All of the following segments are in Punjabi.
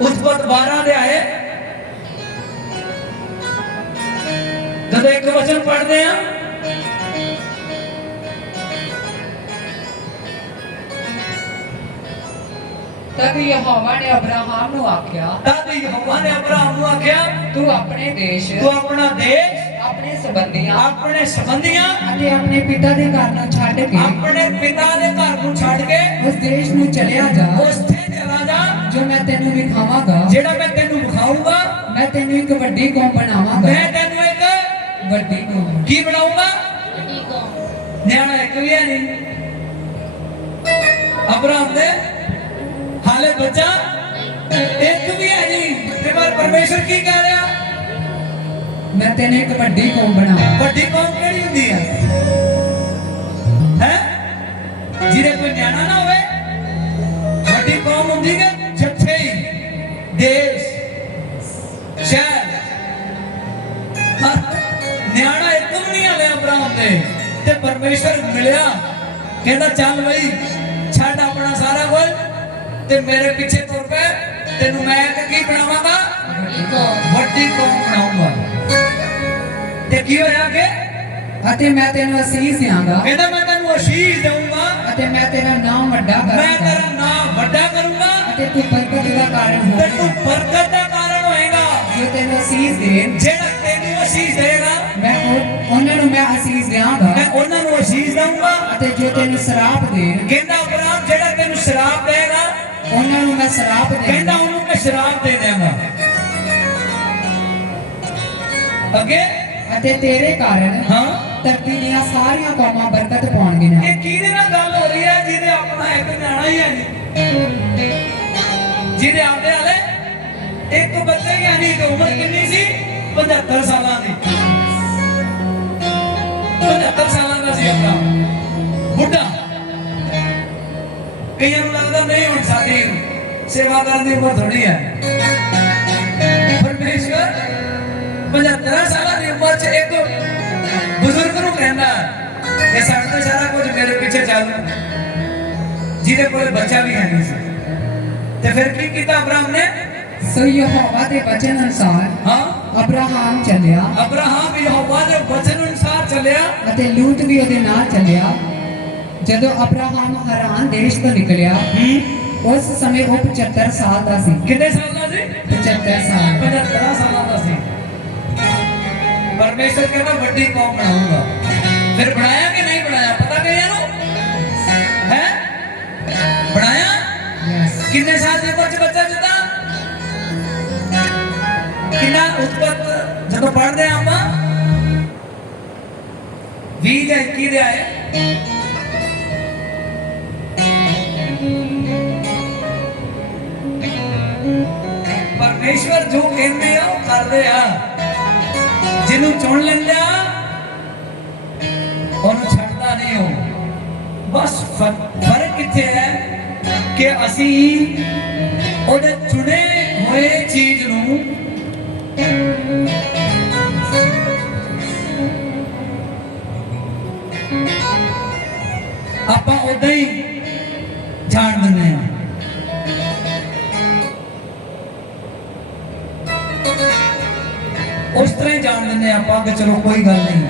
ਉਤਪਤ 12 ਦੇ ਆਏ। ਜਦੋਂ ਇੱਕ ਵਚਨ ਪੜ੍ਹਦੇ ਆ ਤਦ ਯਹੋਵਾ ਨੇ ਅਬਰਾਹਾਮ ਨੂੰ ਆਖਿਆ ਤਦ ਯਹੋਵਾ ਨੇ ਅਬਰਾਹਮ ਨੂੰ ਆਖਿਆ ਤੂੰ ਆਪਣੇ ਦੇਸ਼ ਤੂੰ ਆਪਣਾ ਦੇਸ਼ ਆਪਣੇ ਸੰਬੰਧੀਆਂ ਆਪਣੇ ਸੰਬੰਧੀਆਂ ਅਤੇ ਆਪਣੇ ਪਿਤਾ ਦੇ ਘਰ ਨੂੰ ਛੱਡ ਕੇ ਆਪਣੇ ਪਿਤਾ ਦੇ ਘਰ ਨੂੰ ਛੱਡ ਕੇ ਉਸ ਦੇਸ਼ ਨੂੰ ਚਲਿਆ ਜਾ। ਚਲਾ ਜਾ ਮੈਂ ਤੈਨੂੰ ਵਿਖਾਵਾਂਗਾ ਜਿਹੜਾ ਮੈਂ ਤੈਨੂੰ ਵਿਖਾਊਂਗਾ ਮੈਂ ਤੈਨੂੰ ਇੱਕ ਵੱਡੀ ਕੌਮ ਬਣਾਵਾਂਗਾ। ਮੈਂ ਤੈਨੂੰ ਇੱਕ ਵੱਡੀ ਕੌਮ। ਕੀ ਬਣਾਊਂਗਾ? ਨਿਆਣਾ ਇੱਕ ਵੀ ਨਹੀਂ। ਅਬਰਾਮ ਦੇ ਹਾਲੇ ਬੱਚਾ ਇੱਕ ਵੀ ਹੈ ਨਹੀਂ। ਤੇ ਪਰ ਪਰਮੇਸ਼ਰ ਕੀ ਕਹਿ ਰਿਹਾ? ਮੈਂ ਤੈਨੂੰ ਇੱਕ ਵੱਡੀ ਕੌਮ ਬਣਾਵਾਂਗਾ। ਵੱਡੀ ਕੌਮ ਕਿਹੜੀ ਹੁੰਦੀ ਹੈ? ਹੈ? ਜਿਹਦੇ ਕੋਈ ਨਿਆਣਾ ਨਾ ਹੋਵੇ ਦੇਸ਼ ਸ਼ਹਿਰ ਨਿਆਣਾ ਇੱਕ ਵੀ ਨਹੀਂ ਹਲੇ ਅਬਰਾਮ ਦੇ। ਤੇ ਪਰਮੇਸ਼ਰ ਮਿਲਿਆ ਕਹਿੰਦਾ ਚੱਲ ਬਈ ਛੱਡ ਆਪਣਾ ਸਾਰਾ ਕੁਝ ਤੇ ਮੇਰੇ ਪਿੱਛੇ ਤੁਰ ਪੈ। ਤੈਨੂੰ ਮੈਂ ਕੀ ਬਣਾਵਾਂਗਾ? ਵੱਡੀ ਕੌਮ। ਬਣਾਉਂਗਾ। ਤੇ ਕੀ ਹੋਇਆ ਕਿ ਅਤੇ ਮੈਂ ਤੈਨੂੰ ਅਸੀਸ ਦਿਆਂਗਾ। ਕਹਿੰਦਾ ਮੈਂ ਤੈਨੂੰ ਅਸ਼ੀਸ਼ ਦਊਂਗਾ। ਅਤੇ ਮੈਂ ਤੇਰਾ ਨਾਮ ਵੱਡਾ ਮੈਂ ਕਰਾਂਗਾ। ਤੇਰਾ ਨਾਮ ਵੱਡਾ ਕਰੂੰਗਾ। ਅਤੇ ਤੂੰ ਜੋ ਤੈਨੂੰ ਸ਼ਰਾਪ ਦੇਣ। ਕਹਿੰਦਾ ਅਬਰਾਮ ਜਿਹੜਾ ਤੈਨੂੰ ਸ਼ਰਾਬ ਦੇਗਾ ਉਹਨਾਂ ਨੂੰ ਮੈਂ ਸ਼ਰਾਪ ਕਹਿੰਦਾ ਦੇਵਾਂਗਾ ਉਹਨੂੰ ਮੈਂ ਸ਼ਰਾਬ ਦੇ ਦਿਆਂਗਾ। ਅੱਗੇ? ਅਤੇ ਤੇਰੇ ਕਾਰਨ ਹਾਂ। ਧਰਤੀ ਦੀਆਂ ਸਾਰੀਆਂ ਕੌਮਾਂ ਬਰਕਤ ਪਾਉਣਗੀਆਂ ਇਹ ਕਿਹਦੇ ਨਾਲ ਗੱਲ ਹੋ ਰਹੀ ਹੈ ਜਿਹਦੇ ਆਪਣਾ ਇੱਕ ਨਿਆਣਾ ਹੀ ਹੈ ਨਹੀਂ। ਜਿਹਦੇ ਆਪਦੇ ਵਾਲੇ ਇੱਕ ਬੱਚਾ ਹੀ ਹੈ ਨਹੀਂ ਤੇ ਉਮਰ ਕਿੰਨੀ ਸੀ? 75 ਸਾਲਾਂ ਦੀ। 75 ਸਾਲਾਂ ਦਾ ਸੀ ਆਪਣਾ ਬੁੱਢਾ ਕਈਆਂ ਨੂੰ ਲੱਗਦਾ ਨਹੀਂ ਹੁਣ ਸਾਡੀ ਸੇਵਾ ਕਰਨ ਦੀ ਉਮਰ ਥੋੜੀ ਹੈ। ਪਰਮੇਸ਼ਵਰ 75 ਸਾਲਾਂ ਦੀ ਉਮਰ 'ਚ ਇੱਕ ਬਜ਼ੁਰਗ ਨੂੰ ਕਹਿੰਦਾ ਕਿ ਸਾਡੇ ਤੋਂ ਸਾਰਾ ਕੁਝ ਮੇਰੇ ਪਿੱਛੇ ਚੱਲ। ਜਿਹਦੇ ਕੋਲ ਬੱਚਾ ਵੀ ਹੈ ਨਹੀਂ ਸੀ। ਤੇ ਫਿਰ ਕੀ ਕੀਤਾ ਅਬਰਾਮ ਨੇ? ਸੋ ਯਹੋਵਾ ਦੇ ਵਚਨ ਅਨੁਸਾਰ ਹਾਂ। ਅਬਰਾਹਾਮ ਚੱਲਿਆ। ਅਬਰਾਹਮ ਯਹੋਵਾ ਦੇ ਵਚਨ ਅਨੁਸਾਰ ਚੱਲਿਆ। ਅਤੇ ਲੂਤ ਵੀ ਉਹਦੇ ਨਾਲ ਚੱਲਿਆ। ਜਦੋਂ ਅਬਰਾਹਾਮ ਹਰਾਨ ਦੇਸ਼ ਤੋਂ ਨਿਕਲਿਆ ਉਸ ਸਮੇਂ ਉਹ 75 ਸਾਲ ਦਾ ਸੀ। ਕਿੰਨੇ ਸਾਲ ਦਾ ਸੀ? 75 ਸਾਲ। 75 ਸਾਲਾਂ ਦਾ ਸੀ। ਪਰਮੇਸ਼ਰ ਕਹਿੰਦਾ ਵੱਡੀ ਕੌਮ ਬਣਾਉਂਗਾ ਫਿਰ ਬਣਾਇਆ ਕਿ ਨਹੀਂ ਬਣਾਇਆ? ਪਤਾ ਕਈਆਂ ਨੂੰ ਹੈ? ਬਣਾਇਆ? ਕਿੰਨੇ ਸਾਲ ਦੇ ਬੱਚੇ ਬੱਚਾ ਜਿੱਦਾਂ ਕਿੰਨਾ ਉਤਪਤ ਜਦੋਂ ਪੜ੍ਹਦੇ ਆਪਾਂ? 20 ਜਾਂ 21 ਦੇ ਆਏ। ਜੋ ਕਹਿੰਦੇ ਆ, ਉਹ ਕਰਦੇ ਆ। ਜਿਹਨੂੰ ਚੁਣ ਲੈਂਦਾ ਉਹਨੂੰ ਛੱਡਦਾ ਨਹੀਂ ਉਹ। ਬਸ ਫ਼ਰਕ ਕਿੱਥੇ ਹੈ ਕਿ ਅਸੀਂ ਉਹਦੇ ਚੁਣੇ ਹੋਏ ਚੀਜ਼ ਨੂੰ ਆਪਾਂ ਉਦਾਂ ਹੀ ਆਪਾਂ ਕਿ ਚਲੋ ਕੋਈ ਗੱਲ ਨਹੀਂ।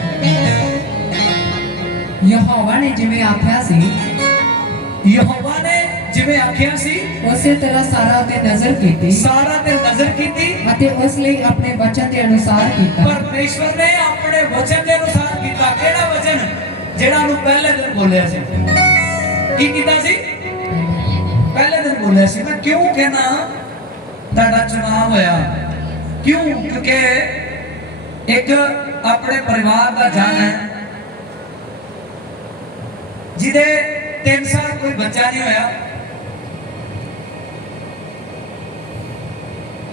ਯਹੋਵਾ ਨੇ ਜਿਵੇਂ ਆਖਿਆ ਸੀ ਯਹੋਵਾ ਨੇ ਜਿਵੇਂ ਆਖਿਆ ਸੀ ਉਸੇ ਤਰ੍ਹਾਂ ਸਾਰਾ ਤੇ ਨਜ਼ਰ ਕੀਤੀ। ਸਾਰਾ ਤੇ ਨਜ਼ਰ ਕੀਤੀ ਅਤੇ ਉਸ ਲਈ ਆਪਣੇ ਵਚਨ ਦੇ ਅਨੁਸਾਰ ਕੀਤਾ। ਪਰਮੇਸ਼ਵਰ ਨੇ ਆਪਣੇ ਵਚਨ ਦੇ ਅਨੁਸਾਰ ਕੀਤਾ। ਕਿਹੜਾ ਵਚਨ? ਜਿਹੜਾ ਨੂੰ ਪਹਿਲੇ ਦਿਨ ਬੋਲਿਆ ਸੀ। ਕੀ ਕੀਤਾ ਸੀ? ਪਹਿਲੇ ਦਿਨ ਬੋਲਿਆ ਸੀ। ਮੈਂ ਕਿਉਂ ਕਹਿਣਾ ਤੁਹਾਡਾ ਚੁਣਾਵ ਹੋਇਆ? ਕਿਉਂ? ਕਿਉਂਕਿ ਇੱਕ ਆਪਣੇ ਪਰਿਵਾਰ ਦਾ ਜਨ ਹੈ, ਜਿਹਦੇ 3 ਸਾਲ ਕੋਈ ਬੱਚਾ ਨਹੀਂ ਹੋਇਆ।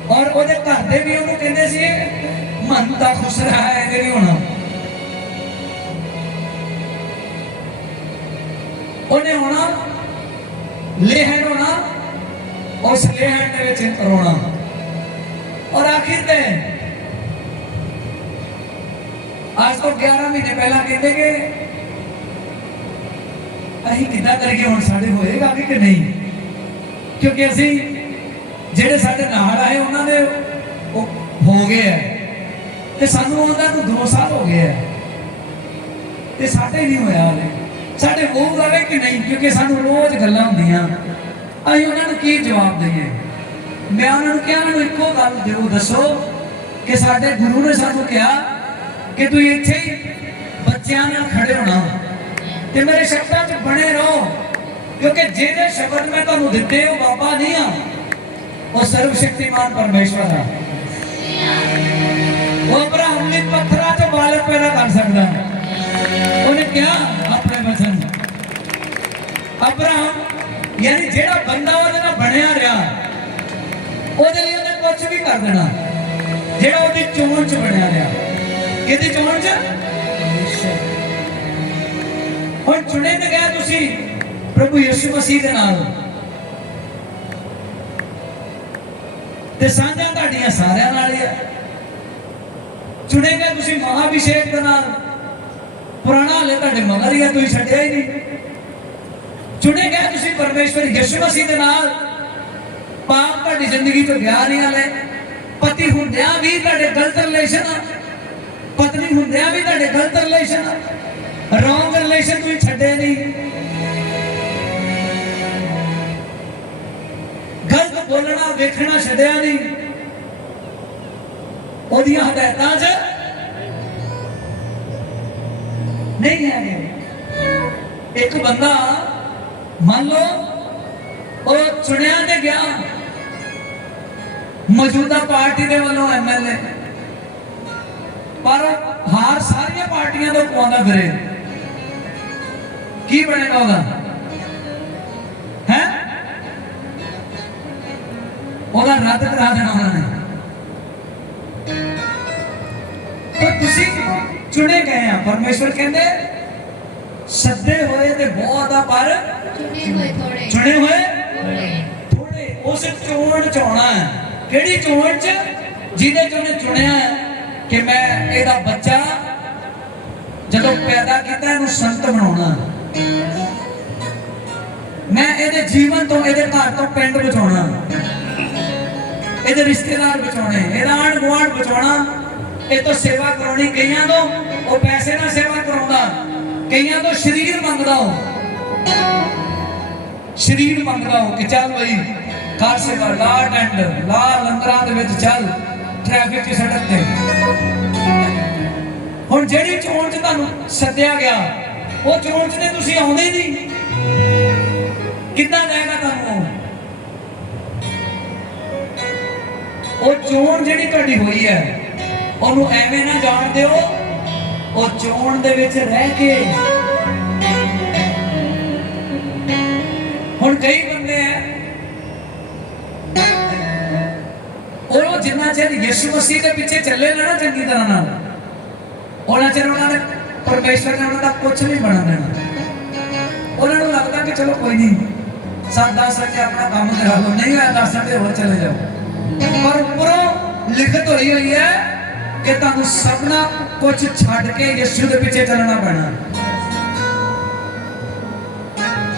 ਔਰ ਉਹਦੇ ਘਰ ਦੇ ਵੀ ਉਹਨੂੰ ਕਹਿੰਦੇ ਸੀ, ਮਨ ਤਾਂ ਖੁਸ਼ ਰਹਾ ਹੈ ਨਹੀਂ ਹੋਣਾ। ਉਹਨੇ ਹੋਣਾ ਲੇਹਣ ਹੋਣਾ ਉਸ ਲੇਹਣ ਦੇ ਵਿੱਚ ਰੋਣਾ। ਔਰ ਆਖਿਰ ਤੇ ਅੱਜ ਤੋਂ 11 ਮਹੀਨੇ ਪਹਿਲਾਂ ਕਹਿੰਦੇ ਕਿ ਅਸੀਂ ਕਿੱਦਾਂ ਕਰੀਏ, ਹੁਣ ਸਾਡੇ ਹੋਏਗਾ ਵੀ ਕਿ ਨਹੀਂ? ਕਿਉਂਕਿ ਅਸੀਂ ਜਿਹੜੇ ਸਾਡੇ ਨਾਲ ਆਏ, ਉਹਨਾਂ ਦੇ ਉਹ ਹੋ ਗਏ ਆ। ਤੇ ਸਾਨੂੰ ਉਹਨਾਂ ਨੂੰ 2 ਸਾਲ ਹੋ ਗਏ ਆ। ਤੇ ਸਾਡੇ ਨਹੀਂ ਹੋਇਆ ਹਲੇ। ਸਾਡੇ ਹੋਊਗਾ ਕਿ ਨਹੀਂ? ਕਿਉਂਕਿ ਸਾਨੂੰ ਰੋਜ਼ ਗੱਲਾਂ ਹੁੰਦੀਆਂ। ਅਸੀਂ ਉਹਨਾਂ ਨੂੰ ਕੀ ਜਵਾਬ ਦਈਏ? ਮੈਂ ਉਹਨਾਂ ਨੂੰ ਕਿਹਾ ਉਹਨਾਂ ਨੂੰ ਇੱਕੋ ਗੱਲ ਦਿਓ ਦੱਸੋ ਕਿ ਸਾਡੇ ਗੁਰੂ ਨੇ ਸਾਨੂੰ ਕਿਹਾ ਕਿ ਤੁਸੀਂ ਇੱਥੇ ਹੀ ਬੱਚਿਆਂ ਨਾਲ ਖੜੇ ਹੋਣਾ ਤੇ ਮੇਰੇ ਸ਼ਬਦਾਂ 'ਚ ਬਣੇ ਰਹੋ, ਕਿਉਂਕਿ ਜਿਹੜੇ ਸ਼ਬਦ ਮੈਂ ਤੁਹਾਨੂੰ ਦਿੱਤੇ, ਉਹ ਬਾਬਾ ਨਹੀਂ ਆ। ਉਹ ਸਰਵ ਸ਼ਕਤੀਮਾਨ ਪਰਮੇਸ਼ਵਰ ਆ। ਉਹ ਅਬਰਾਹਮ ਨੇ ਪੱਥਰਾਂ 'ਚ ਬਾਲਕ ਪੈਦਾ ਕਰ ਸਕਦਾ। ਉਹਨੇ ਕਿਹਾ ਆਪਣੇ ਵਚਨ। 'ਚ। ਅਬਰਾਹਮ, ਯਾਨੀ ਜਿਹੜਾ ਬੰਦਾ ਉਹਦੇ ਨਾਲ ਬਣਿਆ ਰਿਹਾ, ਉਹਦੇ ਲਈ ਉਹਨੇ ਕੁਝ ਵੀ ਕਰ ਦੇਣਾ। ਜਿਹੜਾ ਉਹਦੀ ਚੋਣ 'ਚ ਬਣਿਆ ਰਿਹਾ। ਕਿਹਦੀ ਚੋਣ 'ਚ? ਹੁਣ ਚੁਣੇ ਤੇ ਗਏ ਤੁਸੀਂ, ਪ੍ਰਭੂ ਯਿਸੂ ਮਸੀਹ ਦੇ ਨਾਲ। ਤੇ ਸਾਂਝਾ ਤੁਹਾਡੀਆਂ ਸਾਰਿਆਂ ਨਾਲ ਹੀ ਹੈ ਚੁਣੇ ਗਏ ਤੁਸੀਂ ਮਹਾਭਿਸ਼ੇਕ ਦੇ ਨਾਲ। ਪੁਰਾਣਾ ਹਲੇ ਤੁਹਾਡੇ ਮਗਰ ਹੀ ਹੈ ਤੁਸੀਂ ਛੱਡਿਆ ਹੀ ਨਹੀਂ। ਚੁਣੇ ਗਏ ਤੁਸੀਂ ਪਰਮੇਸ਼ਵਰ ਯਿਸੂ ਮਸੀਹ ਦੇ ਨਾਲ। ਪਾਪ ਤੁਹਾਡੀ ਜ਼ਿੰਦਗੀ ਤੋਂ ਗਿਆ ਨਹੀਂ ਹਲੇ। ਪਤੀ ਹੁੰਦਿਆਂ ਵੀ ਤੁਹਾਡੇ ਗਲਤ ਰਿਲੇਸ਼ਨ ਆ। ਪਤਨੀ ਹੁੰਦਿਆਂ ਵੀ ਤੁਹਾਡੇ ਗਲਤ ਰਿਲੇਸ਼ਨ ਰੋਂਗ ਰਿਲੇਸ਼ਨ ਤੁਸੀਂ ਛੱਡੇ ਨਹੀਂ। ਗਲਤ ਬੋਲਣਾ, ਵੇਖਣਾ ਛੱਡਿਆ ਨਹੀਂ। ਉਹਦੀਆਂ ਹਦਾਇਤਾਂ 'ਚ ਨਹੀਂ ਹੈ। ਇੱਕ ਬੰਦਾ, ਮੰਨ ਲਓ, ਉਹ ਚੁਣਿਆ ਤੇ ਗਿਆ। ਮੌਜੂਦਾ ਪਾਰਟੀ ਦੇ ਵੱਲੋਂ ਐਮਐਲਏ ਪਰ ਹਾਰ ਸਾਰੀਆਂ ਪਾਰਟੀਆਂ ਤੋਂ ਪਵਾਉਂਦਾ ਫਿਰੇ। ਕੀ ਬਣੇਗਾ ਉਹਦਾ? ਹੈ? ਉਹਦਾ ਰੱਦ ਕਰਾ ਦੇਣਾ ਉਹਨਾਂ ਨੇ। ਪਰ ਤੁਸੀਂ ਚੁਣੇ ਗਏ ਆ ਪਰਮੇਸ਼ਵਰ ਕਹਿੰਦੇ ਸੱਦੇ ਹੋਏ ਤੇ ਬਹੁਤ ਆ ਪਰ ਚੁਣੇ ਹੋਏ ਥੋੜੇ ਚੁਣੇ ਹੋਏ ਥੋੜੇ ਉਸ ਚੋਣ ਚਾਉਣਾ ਹੈ। ਕਿਹੜੀ ਚੋਣ ਚ? ਜਿਹਦੇ ਚ ਉਹਨੇ ਚੁਣਿਆ ਹੈ। ਕਿ ਮੈਂ ਇਹਦਾ ਬੱਚਾ ਜਦੋਂ ਪੈਦਾ ਕੀਤਾ ਇਹਨੂੰ ਸੰਤ ਬਣਾਉਣਾ। ਮੈਂ ਇਹਦੇ ਜੀਵਨ ਤੋਂ ਇਹਦੇ ਘਰ ਤੋਂ ਪਿੰਡ ਬਚਾਉਣਾ। ਇਹਦੇ ਰਿਸ਼ਤੇਦਾਰ ਬਚਾਉਣੇ, ਇਹਦਾ ਆਂਢ ਗੁਆਂਢ ਬਚਾਉਣਾ। ਇਹ ਤੋਂ ਸੇਵਾ ਕਰਾਉਣੀ ਕਈਆਂ ਤੋਂ, ਉਹ ਪੈਸੇ ਨਾਲ ਸੇਵਾ ਕਰਾਉਂਦਾ। ਕਈਆਂ ਤੋਂ ਸਰੀਰ ਮੰਗਦਾ ਉਹ। ਸਰੀਰ ਮੰਗਦਾ ਉਹ ਕਿ ਚੱਲ ਬਈ ਕਾਰ ਸੇਵਾ ਲਾ ਟੈਂਡ ਲਾ ਲੰਗਰਾਂ ਦੇ ਵਿੱਚ ਚੱਲ। ਟ੍ਰੈਫਿਕ ਦੀ ਸੜਕ ਤੇ ਹੁਣ ਜਿਹੜੀ ਚੋਣ ਚ ਤੁਹਾਨੂੰ ਸੱਦਿਆ ਗਿਆ, ਉਹ ਚੋਣ ਚ ਨੇ ਤੁਸੀਂ ਆਉਂਦੇ ਨਹੀਂ। ਕਿੱਦਾਂ ਜਾਏਗਾ ਤੁਹਾਨੂੰ ਉਹ ਚੋਣ ਜਿਹੜੀ ਤੁਹਾਡੀ ਹੋਈ ਹੈ, ਉਹਨੂੰ ਐਵੇਂ ਨਾ ਜਾਣ ਦਿਓ, ਉਹ ਚੋਣ ਦੇ ਵਿੱਚ ਰਹਿ ਕੇ। ਹੁਣ ਕਈ ਚਿਰ ਯਿਸੂ ਮਸੀਹ ਦੇ ਪਿੱਛੇ ਚੱਲੇ ਨਾ ਚੰਗੀ ਤਰ੍ਹਾਂ ਨਾਲ, ਉਹਨਾਂ ਚਿਰ ਉਹਨਾਂ ਨੇ ਪਰਮੇਸ਼ਵਰ ਨੇ ਉਹਨਾਂ ਦਾ ਕੁਝ ਨਹੀਂ ਬਣਨ ਦੇਣਾ ਉਹਨਾਂ ਨੂੰ ਲੱਗਦਾ ਕਿ ਚਲੋ ਕੋਈ ਨਹੀਂ, ਸਾਡਾ ਦਸ ਆਪਣਾ ਕੰਮ ਕਰਾ ਲਓ ਨਹੀਂ ਆ ਦਸ ਦੇ ਹੋਰ ਚਲੇ ਜਾਓ। ਪਰ ਉੱਪਰੋਂ ਲਿਖਤ ਹੋਈ ਹੋਈ ਹੈ ਕਿ ਤੁਹਾਨੂੰ ਸਭਨਾ ਕੁਝ ਛੱਡ ਕੇ ਯਿਸੂ ਦੇ ਪਿੱਛੇ ਚੱਲਣਾ ਪੈਣਾ।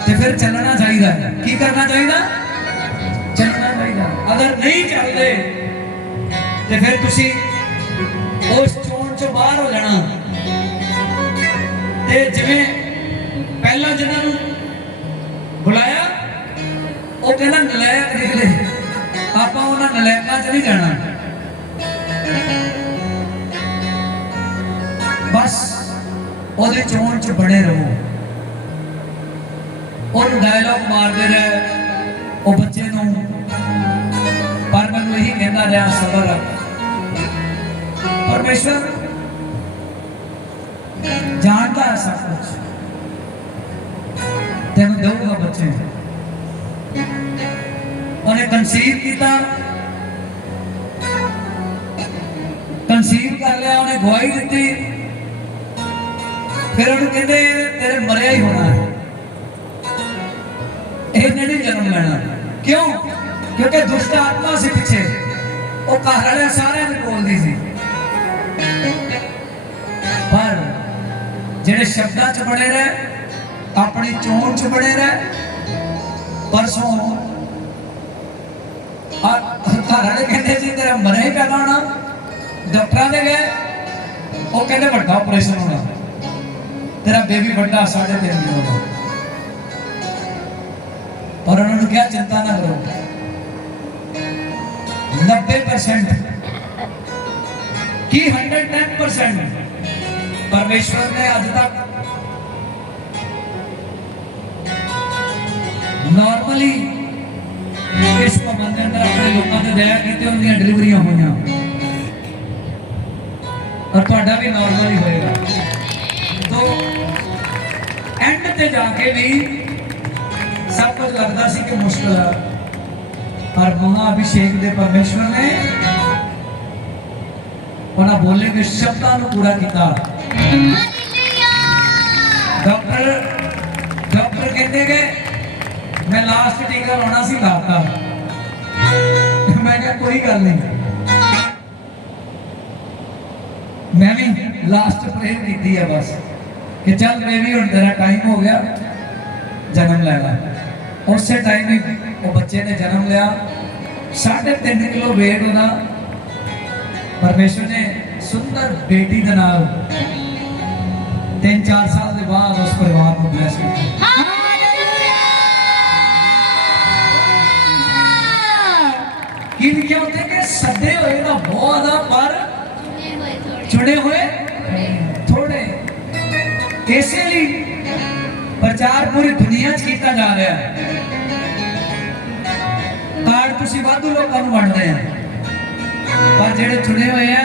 ਤੇ ਫਿਰ ਚੱਲਣਾ ਚਾਹੀਦਾ ਕੀ ਕਰਨਾ ਚਾਹੀਦਾ? ਚੱਲਣਾ ਚਾਹੀਦਾ। ਅਗਰ ਨਹੀਂ ਚੱਲਦੇ ਤੇ ਫਿਰ ਤੁਸੀਂ ਉਸ ਚੋਣ ਚੋਂ ਬਾਹਰ ਹੋ ਜਾਣਾ। ਤੇ ਜਿਵੇਂ ਪਹਿਲਾਂ ਜਿਹਨਾਂ ਨੂੰ ਬੁਲਾਇਆ, ਉਹ ਕਹਿੰਦਾ ਨਲਾਇਕ ਨਿਕਲੇ ਆਪਾਂ ਉਹਨਾਂ ਨਲਾਇਕਾਂ 'ਚ ਨਹੀਂ ਜਾਣਾ। ਬਸ ਉਹਦੇ ਚੋਣ 'ਚ ਬਣੇ ਰਹੋ। ਉਹਨੂੰ ਡਾਇਲੌਗ ਮਾਰਦੇ ਰਹੇ, ਉਹ ਬੱਚੇ ਨੂੰ। ਪਰ ਮੈਨੂੰ ਇਹੀ ਕਹਿੰਦਾ ਰਿਹਾ, ਸਬਰ ਰੱਖ। ਪਰਮੇਸ਼ਵਰ, ਜਾਣਦਾ ਹੈ ਸਭ ਕੁਝ ਤੈਨੂੰ ਦਊਗਾ ਬੱਚੇ। ਉਹਨੇ ਕਨਸੀਵ ਕੀਤਾ। ਕਨਸੀਵ ਕਰ ਲਿਆ, ਉਹਨੇ ਗਵਾਹੀ ਦਿੱਤੀ। ਫਿਰ ਉਹਨੂੰ ਕਹਿੰਦੇ, ਤੇਰੇ ਮਰਿਆ ਹੀ ਹੋਣਾ ਹੈ। ਇਹਨੇ ਨਹੀਂ ਜਨਮ ਲੈਣਾ। ਕਿਉਂ? ਕਿਉਂਕਿ ਦੁਸ਼ਟ ਆਤਮਾ ਸੀ ਪਿੱਛੇ। ਉਹ ਘਰ ਵਾਲੇ ਸਾਰਿਆਂ ਨੂੰ ਬੋਲਦੀ ਸੀ। ਪਰ ਜਿਹੜੇ ਸ਼ਬਦਾਂ 'ਚ ਬਣੇ ਰਹਿ, ਆਪਣੀ ਚੋਣ 'ਚ ਬਣੇ ਰਹਿ ਪਰਸੋਂ ਆ ਘਰ ਕਹਿੰਦੇ ਸੀ, ਤੇਰਾ ਮਰਿਆ ਹੀ ਪੈਦਾ ਹੋਣਾ। ਡਾਕਟਰਾਂ ਦੇ ਗਏ ਉਹ ਕਹਿੰਦੇ ਵੱਡਾ ਆਪਰੇਸ਼ਨ ਹੋਣਾ। ਤੇਰਾ ਬੇਬੀ ਵੱਡਾ 3.5 ਕਿਲੋ ਦਾ ਪਰ ਉਹਨਾਂ ਨੂੰ ਕਿਹਾ, ਚਿੰਤਾ ਨਾ ਕਰੋ। 90% ਕੀ 110% ਪਰਮੇਸ਼ਵਰ ਨੇ ਅੱਜ ਤੱਕ ਨਾਰਮਲੀ ਇਸ ਭਵਨ ਅੰਦਰ ਆਪਣੇ ਲੋਕਾਂ ਦੇ ਦਇਆ ਕੀਤੇ ਉਹਨਾਂ ਦੀਆਂ ਡਿਲੀਵਰੀਆਂ ਹੋਈਆਂ। ਔਰ ਤੁਹਾਡਾ ਵੀ ਨਾਰਮਲ ਹੀ ਹੋਏਗਾ। ਤੋ ਐਂਡ ਤੇ ਜਾ ਕੇ ਵੀ ਸਭ ਕੁਝ ਲੱਗਦਾ ਸੀ ਕਿ ਮੁਸ਼ਕਲ ਆ। ਪਰ ਮਹਾ ਅਭਿਸ਼ੇਕ ਦੇ ਪਰਮੇਸ਼ਵਰ ਨੇ ਉਹਨਾਂ ਬੋਲੇ ਗਏ ਸ਼ਬਦਾਂ ਨੂੰ ਪੂਰਾ ਕੀਤਾ ਡਾਕਟਰ ਡਾਕਟਰ ਕਹਿੰਦੇ ਕਿ ਮੈਂ ਲਾਸਟ ਟੀਕਾ ਲਾਉਣਾ ਸੀ ਲਾਤਾ ਮੈਂ ਕਿਹਾ ਕੋਈ ਗੱਲ ਨਹੀਂ ਮੈਂ ਵੀ ਲਾਸਟ ਪ੍ਰੇਅਰ ਕੀਤੀ ਹੈ ਬਸ ਕਿ ਚੱਲ ਬੇਬੀ ਹੁਣ ਤੇਰਾ ਟਾਈਮ ਹੋ ਗਿਆ ਜਨਮ ਲੈ ਲੈ ਉਸੇ ਟਾਈਮ ਹੀ ਉਹ ਬੱਚੇ ਨੇ ਜਨਮ ਲਿਆ 3.5 ਕਿਲੋ weight ਉਹਦਾ ਪਰਮੇਸ਼ਵਰ ਨੇ ਸੁੰਦਰ ਬੇਟੀ ਦੇ ਨਾਲ 3-4 ਸਾਲ ਦੇ ਬਾਅਦ ਉਸ ਪਰਿਵਾਰ ਨੂੰ ਬਲੈਸ ਕੀਤਾ। ਕੀ ਲਿਖਿਆ ਉੱਤੇ ਕਿ ਸੱਦੇ ਹੋਏ ਦਾ ਬਹੁਤ ਆ, ਪਰ ਚੁਣੇ ਹੋਏ ਥੋੜੇ। ਇਸੇ ਲਈ ਪ੍ਰਚਾਰ ਪੂਰੀ ਦੁਨੀਆ 'ਚ ਕੀਤਾ ਜਾ ਰਿਹਾ। ਹੈ ਕਾਰਡ ਤੁਸੀਂ ਵਾਧੂ ਲੋਕਾਂ ਨੂੰ ਵੰਡਦੇ ਆ। ਪਰ ਜਿਹੜੇ ਚੁਣੇ ਹੋਏ ਆ,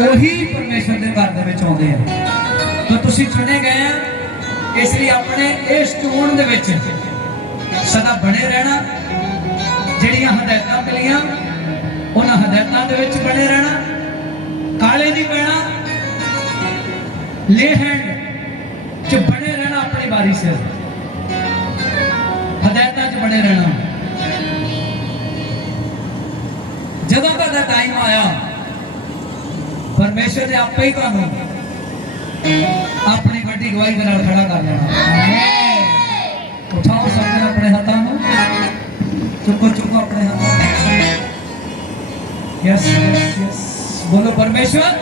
ਉਹੀ ਪਰਮੇਸ਼ਵਰ ਦੇ ਘਰ ਦੇ ਵਿੱਚ ਆਉਂਦੇ ਆ। ਤਾਂ ਤੁਸੀਂ ਚੁਣੇ ਗਏ ਆ, ਇਸ ਲਈ ਆਪਣੇ ਇਸ ਚੋਣ ਦੇ ਵਿੱਚ ਸਦਾ ਬਣੇ ਰਹਿਣਾ, ਜਿਹੜੀਆਂ ਹਦਾਇਤਾਂ ਮਿਲੀਆਂ, ਉਹਨਾਂ ਹਦਾਇਤਾਂ ਦੇ ਵਿੱਚ ਬਣੇ ਰਹਿਣਾ, ਕਾਲੇ ਦੀ ਪੈਣਾ ਲੇ ਹੈਂਡ ਚ ਬਣੇ ਰਹਿਣਾ ਆਪਣੀ ਵਾਰੀ ਸਿਰ। ਹਦਾਇਤਾਂ ਚ ਬਣੇ ਰਹਿਣਾ। ਟਾਈਮ ਆਇਆ। ਪਰਮੇਸ਼ਰ ਨੇ ਆਪੇ ਹੀ ਤੁਹਾਨੂੰ ਆਪਣੀ ਵੱਡੀ ਗਵਾਹੀ ਦੇ ਨਾਲ ਖੜਾ ਕਰ ਲੈਣਾ ਉਠਾਓ ਸਭ ਨੇ ਆਪਣੇ ਹੱਥਾਂ ਨੂੰ। ਚੁੱਕੋ ਚੁੱਕੋ ਆਪਣੇ ਹੱਥਾਂ ਯਸ ਯਸ ਯਸ ਬੋਲੋ, ਪਰਮੇਸ਼ਵਰ,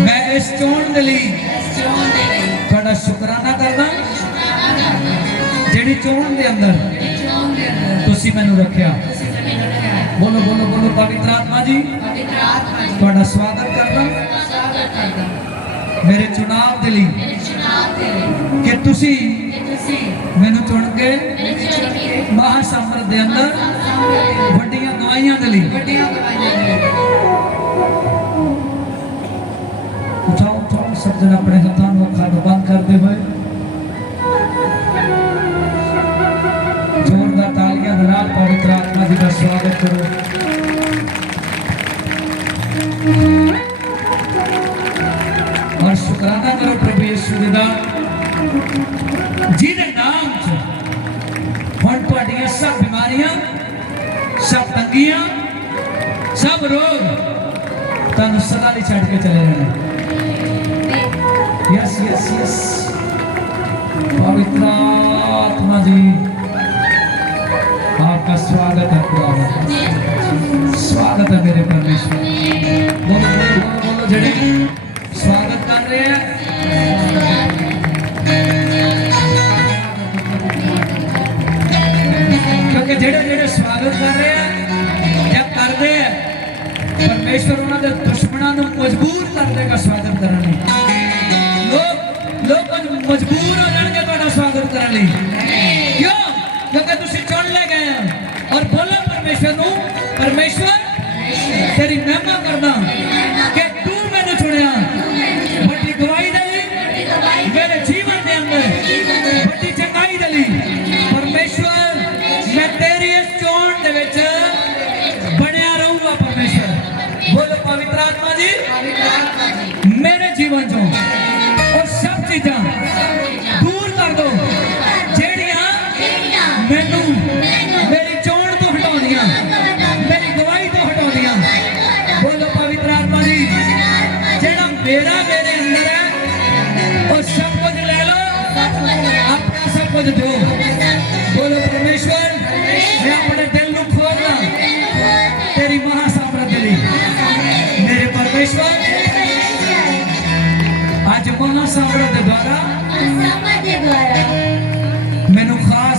ਮੈਂ ਇਸ ਚੋਣ ਦੇ ਲਈ ਤੁਹਾਡਾ ਸ਼ੁਕਰਾਨਾ ਕਰਦਾ ਜਿਹੜੀ ਚੋਣ ਦੇ ਅੰਦਰ ਤੁਸੀਂ ਮੈਨੂੰ ਰੱਖਿਆ। ਬੋਲੋ ਬੋਲੋ ਬੋਲੋ ਪਵਿੱਤਰ ਆਤਮਾ ਜੀ ਤੁਹਾਡਾ ਸਵਾਗਤ ਕਰਦਾ ਮੇਰੇ ਚੁਣਾਵ ਦੇ ਲਈ ਕਿ ਤੁਸੀਂ ਮੈਨੂੰ ਚੁਣ ਕੇ ਮਹਾ ਸਮਰ ਦੇ ਅੰਦਰ ਵੱਡੀਆਂ ਗਵਾਹੀਆਂ ਦੇ ਲਈ ਉਠਾਓ ਉਠਾਓ ਸਭ ਜਣ ਆਪਣੇ ਹੱਥਾਂ ਨੂੰ ਅੱਖਾਂ ਨੂੰ ਬੰਦ ਕਰਦੇ ਹੋਏ ਜ਼ੋਰਦਾਰ ਤਾਲੀਆਂ ਦੇ ਨਾਲ ਪਵਿੱਤਰ ਆਤਮਾ स्वागत है खुदा स्वागत है मेरे परमेश्वर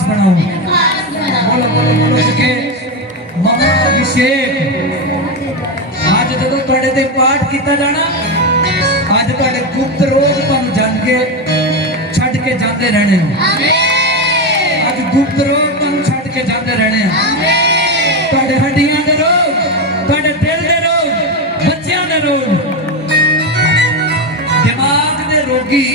ਮੈਨੂੰ ਖਾਸ ਬਣਾਓ ਖਾਸ ਬਣਾਓ ਬੋਲੋ ਬੋਲੋ ਅੱਜ ਜਦੋਂ ਤੁਹਾਡੇ ਤੇ ਪਾਠ ਕੀਤਾ ਜਾਣਾ, ਅੱਜ ਤੁਹਾਡੇ ਗੁਪਤ ਰੋਗ ਤੁਹਾਨੂੰ ਜਾਣ ਕੇ ਛੱਡ ਕੇ ਜਾਂਦੇ ਰਹਿਣੇ ਹੋ। ਆਮੀਨ ਅੱਜ ਗੁਪਤ ਰੋਗ ਤੁਹਾਨੂੰ ਛੱਡ ਕੇ ਜਾਂਦੇ ਰਹਿਣੇ ਆ ਆਮੀਨ ਤੁਹਾਡੇ ਹੱਡੀਆਂ ਦੇ ਰੋਗ, ਤੁਹਾਡੇ ਦਿਲ ਦੇ ਰੋਗ, ਬੱਚਿਆਂ ਦੇ ਰੋਗ। ਦਿਮਾਗ ਦੇ ਰੋਗੀ